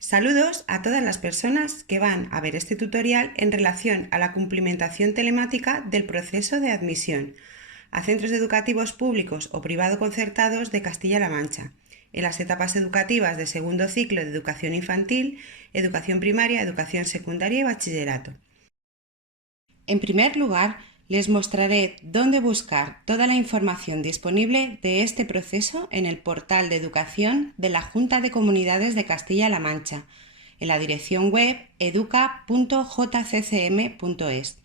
Saludos a todas las personas que van a ver este tutorial en relación a la cumplimentación telemática del proceso de admisión a centros educativos públicos o privado concertados de Castilla-La Mancha, en las etapas educativas de segundo ciclo de educación infantil, educación primaria, educación secundaria y bachillerato. En primer lugar, les mostraré dónde buscar toda la información disponible de este proceso en el portal de educación de la Junta de Comunidades de Castilla-La Mancha, en la dirección web educa.jccm.es.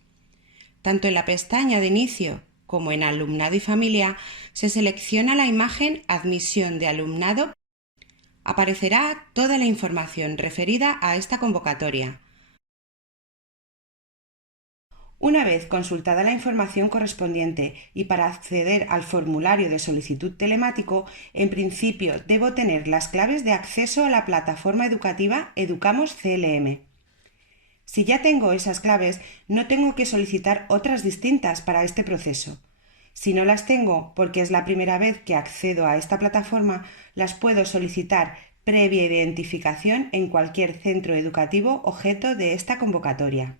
Tanto en la pestaña de inicio como en alumnado y familia se selecciona la imagen Admisión de alumnado. Aparecerá toda la información referida a esta convocatoria. Una vez consultada la información correspondiente y para acceder al formulario de solicitud telemático, en principio debo tener las claves de acceso a la plataforma educativa Educamos CLM. Si ya tengo esas claves, no tengo que solicitar otras distintas para este proceso. Si no las tengo porque es la primera vez que accedo a esta plataforma, las puedo solicitar previa identificación en cualquier centro educativo objeto de esta convocatoria.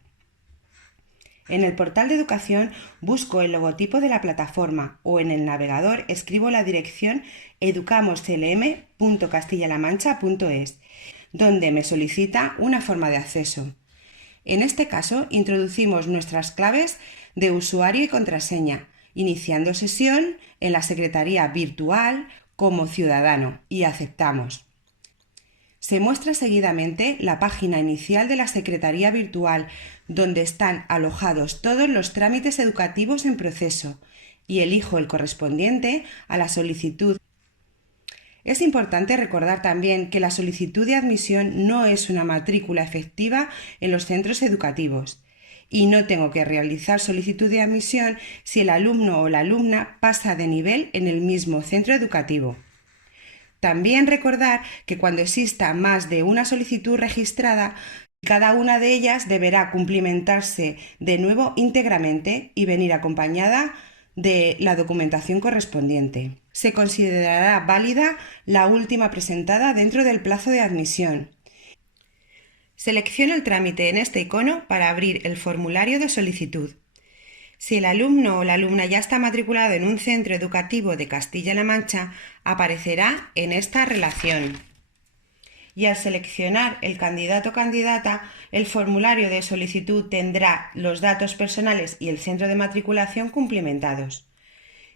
En el portal de educación busco el logotipo de la plataforma o en el navegador escribo la dirección educamosclm.castillalamancha.es, donde me solicita una forma de acceso. En este caso, introducimos nuestras claves de usuario y contraseña, iniciando sesión en la secretaría virtual como ciudadano y aceptamos. Se muestra seguidamente la página inicial de la Secretaría Virtual, donde están alojados todos los trámites educativos en proceso, y elijo el correspondiente a la solicitud. Es importante recordar también que la solicitud de admisión no es una matrícula efectiva en los centros educativos, y no tengo que realizar solicitud de admisión si el alumno o la alumna pasa de nivel en el mismo centro educativo. También recordar que cuando exista más de una solicitud registrada, cada una de ellas deberá cumplimentarse de nuevo íntegramente y venir acompañada de la documentación correspondiente. Se considerará válida la última presentada dentro del plazo de admisión. Selecciono el trámite en este icono para abrir el formulario de solicitud. Si el alumno o la alumna ya está matriculado en un centro educativo de Castilla-La Mancha, aparecerá en esta relación. Y al seleccionar el candidato o candidata, el formulario de solicitud tendrá los datos personales y el centro de matriculación cumplimentados.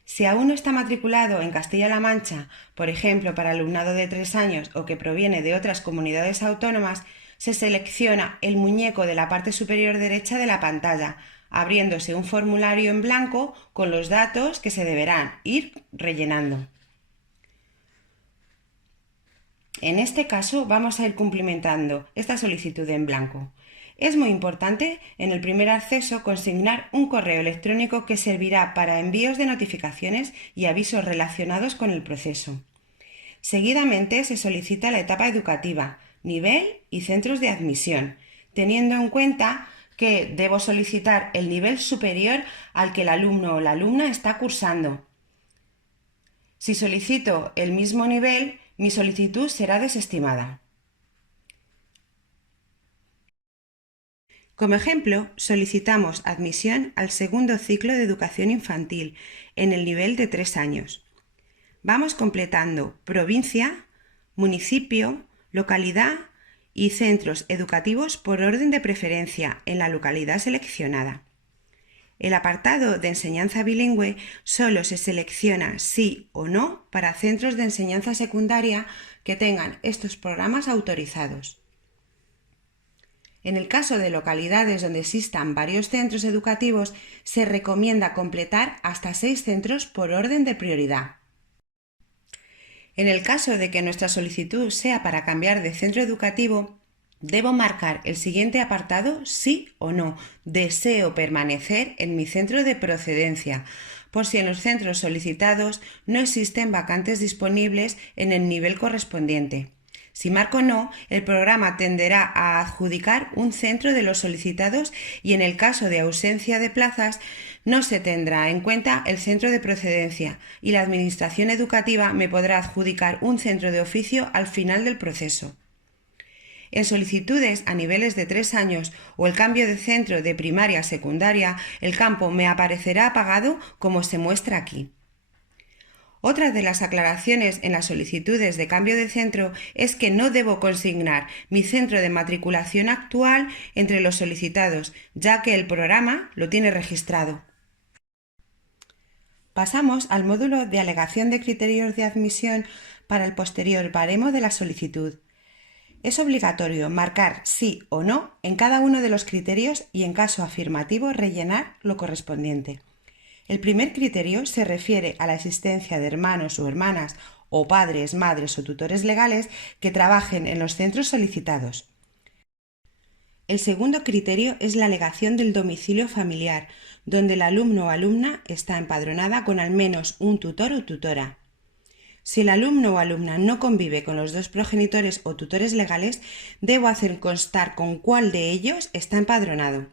Si aún no está matriculado en Castilla-La Mancha, por ejemplo para alumnado de 3 años o que proviene de otras comunidades autónomas, se selecciona el muñeco de la parte superior derecha de la pantalla, abriéndose un formulario en blanco con los datos que se deberán ir rellenando. En este caso vamos a ir cumplimentando esta solicitud en blanco. Es muy importante en el primer acceso consignar un correo electrónico que servirá para envíos de notificaciones y avisos relacionados con el proceso. Seguidamente se solicita la etapa educativa, nivel y centros de admisión, teniendo en cuenta que debo solicitar el nivel superior al que el alumno o la alumna está cursando. Si solicito el mismo nivel, mi solicitud será desestimada. Como ejemplo, solicitamos admisión al segundo ciclo de educación infantil en el nivel de 3 años. Vamos completando provincia, municipio, localidad y centros educativos por orden de preferencia en la localidad seleccionada. El apartado de enseñanza bilingüe solo se selecciona sí o no para centros de enseñanza secundaria que tengan estos programas autorizados. En el caso de localidades donde existan varios centros educativos, se recomienda completar hasta 6 centros por orden de prioridad. En el caso de que nuestra solicitud sea para cambiar de centro educativo, debo marcar el siguiente apartado sí o no. Deseo permanecer en mi centro de procedencia, por si en los centros solicitados no existen vacantes disponibles en el nivel correspondiente. Si marco no, el programa tenderá a adjudicar un centro de los solicitados y en el caso de ausencia de plazas no se tendrá en cuenta el centro de procedencia y la Administración Educativa me podrá adjudicar un centro de oficio al final del proceso. En solicitudes a niveles de 3 años o el cambio de centro de primaria a secundaria, el campo me aparecerá apagado como se muestra aquí. Otra de las aclaraciones en las solicitudes de cambio de centro es que no debo consignar mi centro de matriculación actual entre los solicitados, ya que el programa lo tiene registrado. Pasamos al módulo de alegación de criterios de admisión para el posterior baremo de la solicitud. Es obligatorio marcar sí o no en cada uno de los criterios y, en caso afirmativo, rellenar lo correspondiente. El primer criterio se refiere a la existencia de hermanos o hermanas o padres, madres o tutores legales que trabajen en los centros solicitados. El segundo criterio es la alegación del domicilio familiar, donde el alumno o alumna está empadronada con al menos un tutor o tutora. Si el alumno o alumna no convive con los dos progenitores o tutores legales, debo hacer constar con cuál de ellos está empadronado.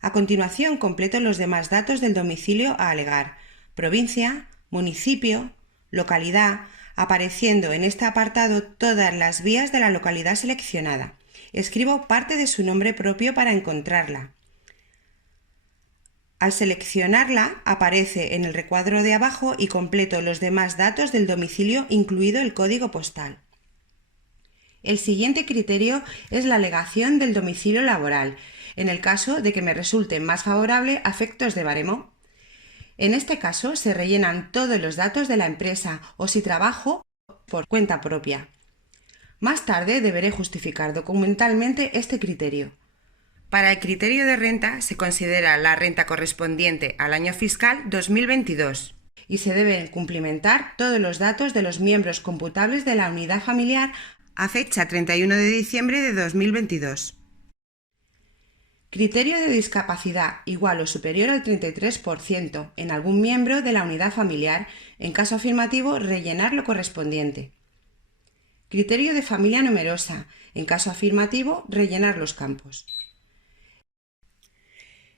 A continuación, completo los demás datos del domicilio a alegar: provincia, municipio, localidad, apareciendo en este apartado todas las vías de la localidad seleccionada. Escribo parte de su nombre propio para encontrarla. Al seleccionarla, aparece en el recuadro de abajo y completo los demás datos del domicilio, incluido el código postal. El siguiente criterio es la alegación del domicilio laboral, en el caso de que me resulte más favorable a efectos de baremo. En este caso se rellenan todos los datos de la empresa o si trabajo por cuenta propia. Más tarde deberé justificar documentalmente este criterio. Para el criterio de renta se considera la renta correspondiente al año fiscal 2022 y se deben cumplimentar todos los datos de los miembros computables de la unidad familiar a fecha 31 de diciembre de 2022. Criterio de discapacidad igual o superior al 33% en algún miembro de la unidad familiar, en caso afirmativo rellenar lo correspondiente. Criterio de familia numerosa, en caso afirmativo rellenar los campos.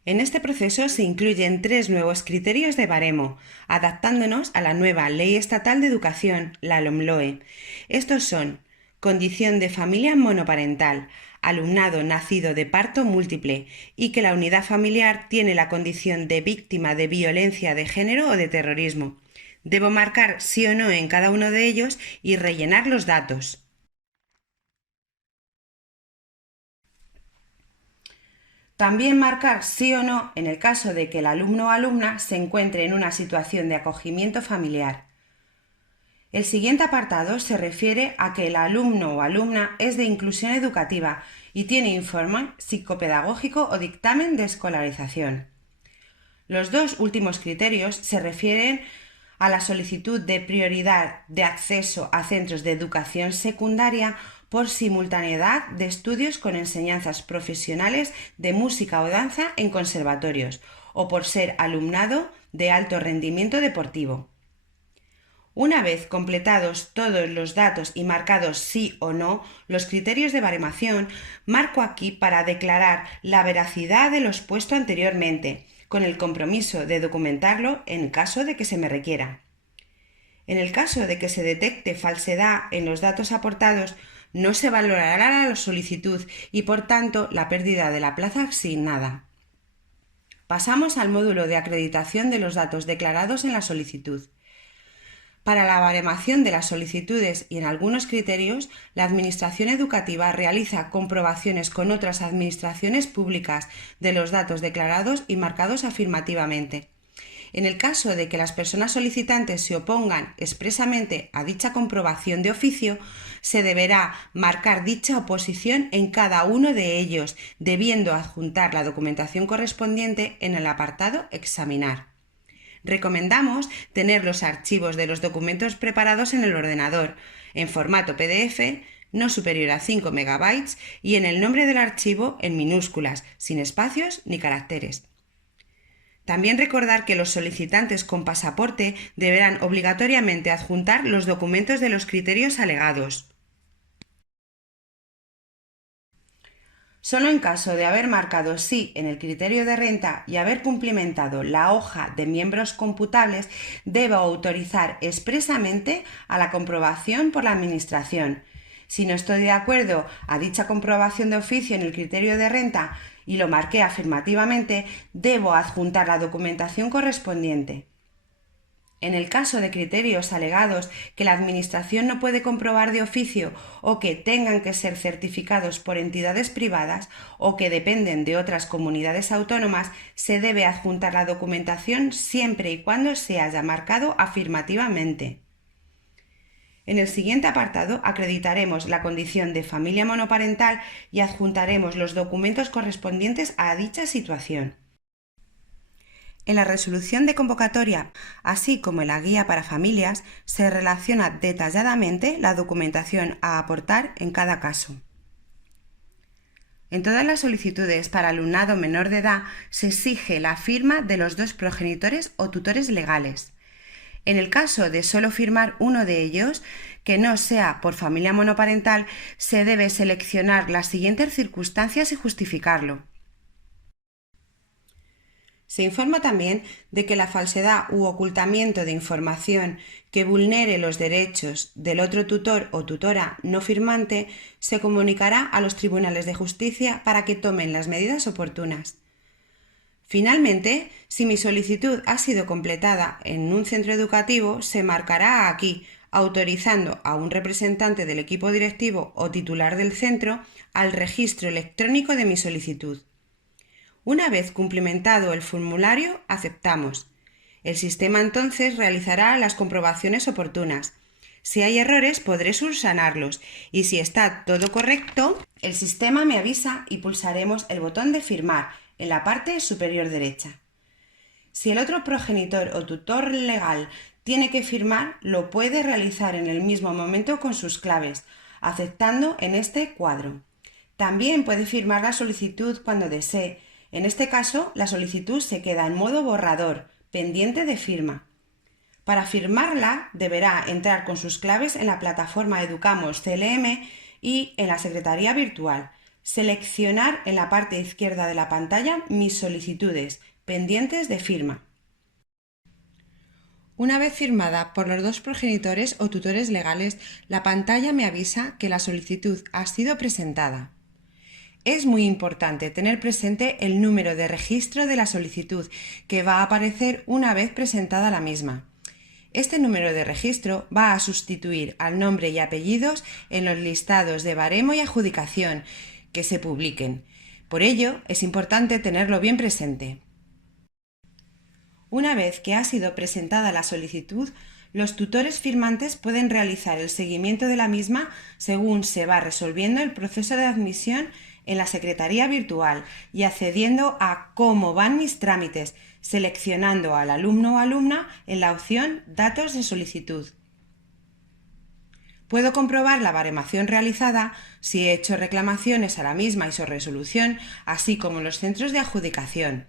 En este proceso se incluyen 3 nuevos criterios de baremo, adaptándonos a la nueva Ley Estatal de Educación, la LOMLOE. Estos son: condición de familia monoparental, alumnado nacido de parto múltiple y que la unidad familiar tiene la condición de víctima de violencia de género o de terrorismo. Debo marcar sí o no en cada uno de ellos y rellenar los datos. También marcar sí o no en el caso de que el alumno o alumna se encuentre en una situación de acogimiento familiar. El siguiente apartado se refiere a que el alumno o alumna es de inclusión educativa y tiene informe psicopedagógico o dictamen de escolarización. Los 2 últimos criterios se refieren a la solicitud de prioridad de acceso a centros de educación secundaria por simultaneidad de estudios con enseñanzas profesionales de música o danza en conservatorios o por ser alumnado de alto rendimiento deportivo. Una vez completados todos los datos y marcados sí o no los criterios de baremación, marco aquí para declarar la veracidad de lo expuesto anteriormente, con el compromiso de documentarlo en caso de que se me requiera. En el caso de que se detecte falsedad en los datos aportados, no se valorará la solicitud y, por tanto, la pérdida de la plaza asignada. Pasamos al módulo de acreditación de los datos declarados en la solicitud. Para la baremación de las solicitudes y en algunos criterios, la Administración Educativa realiza comprobaciones con otras administraciones públicas de los datos declarados y marcados afirmativamente. En el caso de que las personas solicitantes se opongan expresamente a dicha comprobación de oficio, se deberá marcar dicha oposición en cada uno de ellos, debiendo adjuntar la documentación correspondiente en el apartado Examinar. Recomendamos tener los archivos de los documentos preparados en el ordenador, en formato PDF, no superior a 5 MB y en el nombre del archivo en minúsculas, sin espacios ni caracteres. También recordar que los solicitantes con pasaporte deberán obligatoriamente adjuntar los documentos de los criterios alegados. Solo en caso de haber marcado sí en el criterio de renta y haber cumplimentado la hoja de miembros computables, debo autorizar expresamente a la comprobación por la Administración. Si no estoy de acuerdo a dicha comprobación de oficio en el criterio de renta y lo marqué afirmativamente, debo adjuntar la documentación correspondiente. En el caso de criterios alegados que la Administración no puede comprobar de oficio o que tengan que ser certificados por entidades privadas o que dependen de otras comunidades autónomas, se debe adjuntar la documentación siempre y cuando se haya marcado afirmativamente. En el siguiente apartado acreditaremos la condición de familia monoparental y adjuntaremos los documentos correspondientes a dicha situación. En la resolución de convocatoria, así como en la guía para familias, se relaciona detalladamente la documentación a aportar en cada caso. En todas las solicitudes para alumnado menor de edad se exige la firma de los dos progenitores o tutores legales. En el caso de solo firmar uno de ellos, que no sea por familia monoparental, se debe seleccionar las siguientes circunstancias y justificarlo. Se informa también de que la falsedad u ocultamiento de información que vulnere los derechos del otro tutor o tutora no firmante se comunicará a los tribunales de justicia para que tomen las medidas oportunas. Finalmente, si mi solicitud ha sido completada en un centro educativo, se marcará aquí, autorizando a un representante del equipo directivo o titular del centro al registro electrónico de mi solicitud. Una vez cumplimentado el formulario, aceptamos. El sistema entonces realizará las comprobaciones oportunas. Si hay errores, podré subsanarlos y si está todo correcto, el sistema me avisa y pulsaremos el botón de firmar en la parte superior derecha. Si el otro progenitor o tutor legal tiene que firmar, lo puede realizar en el mismo momento con sus claves, aceptando en este cuadro. También puede firmar la solicitud cuando desee. En este caso, la solicitud se queda en modo borrador, pendiente de firma. Para firmarla, deberá entrar con sus claves en la plataforma Educamos CLM y en la secretaría virtual. Seleccionar en la parte izquierda de la pantalla Mis solicitudes, pendientes de firma. Una vez firmada por los dos progenitores o tutores legales, la pantalla me avisa que la solicitud ha sido presentada. Es muy importante tener presente el número de registro de la solicitud que va a aparecer una vez presentada la misma. Este número de registro va a sustituir al nombre y apellidos en los listados de baremo y adjudicación que se publiquen. Por ello, es importante tenerlo bien presente. Una vez que ha sido presentada la solicitud, los tutores firmantes pueden realizar el seguimiento de la misma según se va resolviendo el proceso de admisión en la secretaría virtual y accediendo a cómo van mis trámites, seleccionando al alumno o alumna en la opción Datos de solicitud. Puedo comprobar la baremación realizada si he hecho reclamaciones a la misma y su resolución, así como los centros de adjudicación.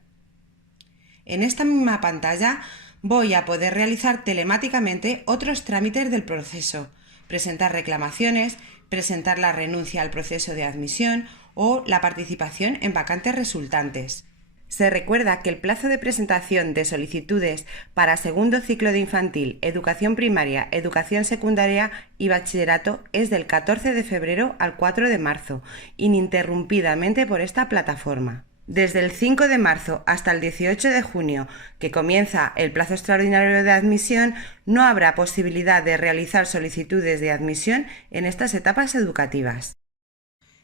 En esta misma pantalla voy a poder realizar telemáticamente otros trámites del proceso, presentar reclamaciones, presentar la renuncia al proceso de admisión o la participación en vacantes resultantes. Se recuerda que el plazo de presentación de solicitudes para segundo ciclo de infantil, educación primaria, educación secundaria y bachillerato es del 14 de febrero al 4 de marzo, ininterrumpidamente por esta plataforma. Desde el 5 de marzo hasta el 18 de junio, que comienza el plazo extraordinario de admisión, no habrá posibilidad de realizar solicitudes de admisión en estas etapas educativas.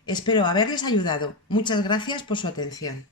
Espero haberles ayudado. Muchas gracias por su atención.